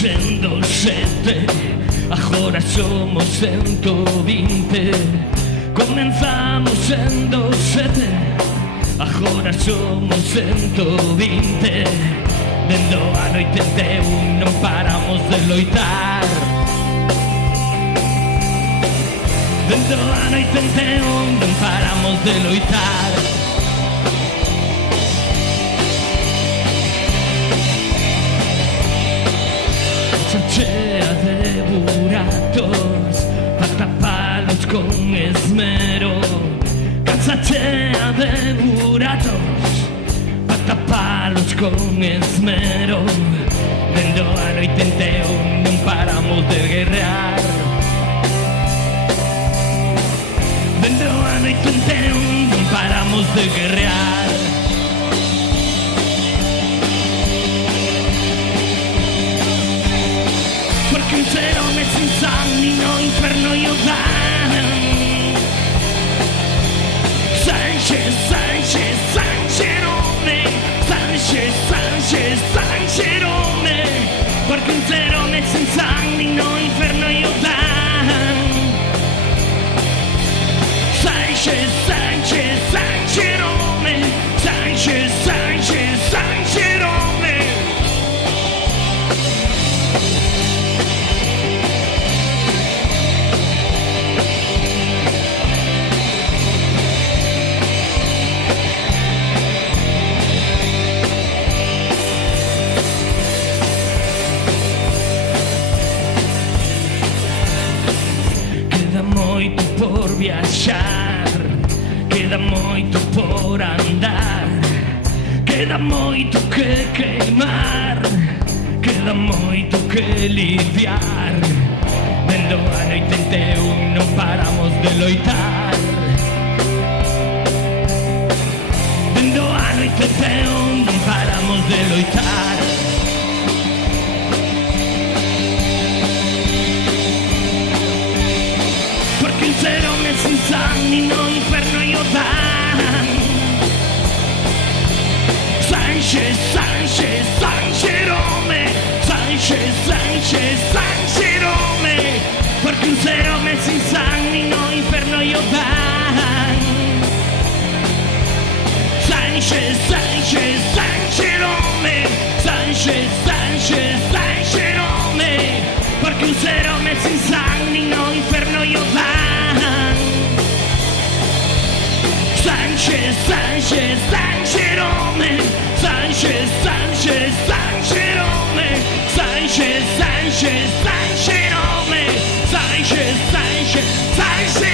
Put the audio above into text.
Sendo 7, agora somos 120. Comenzamos sendo 7, agora somos 120. Dendo a noite 81 non paramos de loitar. Dendo a noite 81 non paramos de loitar. Chea de buratos, pa tapalos con esmero. Casa chea de buratos, pa tapalos con esmero. Dendo a noite 81 non paramos de guerrear. Dendo a noite 81 non paramos de guerrear. Porque un serone senza animo inferno io dan. Sanchez, Sanchez, Sancherone, Sanchez, Sanchez, Sancherone. Porque un serone senza animo inferno io dan. Sanchez, Sanchez, Sancherone, Sanchez, Sanchez, Sancherone. Moito por viaxar, queda moito por andar, queda moito que queimar, queda moito que lidiar. Dendo a noite 81 non paramos de loitar. Dendo a noite 81 non paramos de loitar. Un serone senza animo inferno io dan. Sanchez, Sanchez, Sancherone, Sanchez, Sanchez, Sancherone. Porque un serone senza animo inferno io dan. Sanchez, Sanchez, Sancherone, Sanchez, Sanchez, Sancherone. Porque un serone senza animo inferno io dan. Sanchez, Sanchez, Sancherone, Sanchez, Sanchez, Sancherone, Sanchez, Sanchez, Sancherone, Sanchez, Sanchez, Sanchez.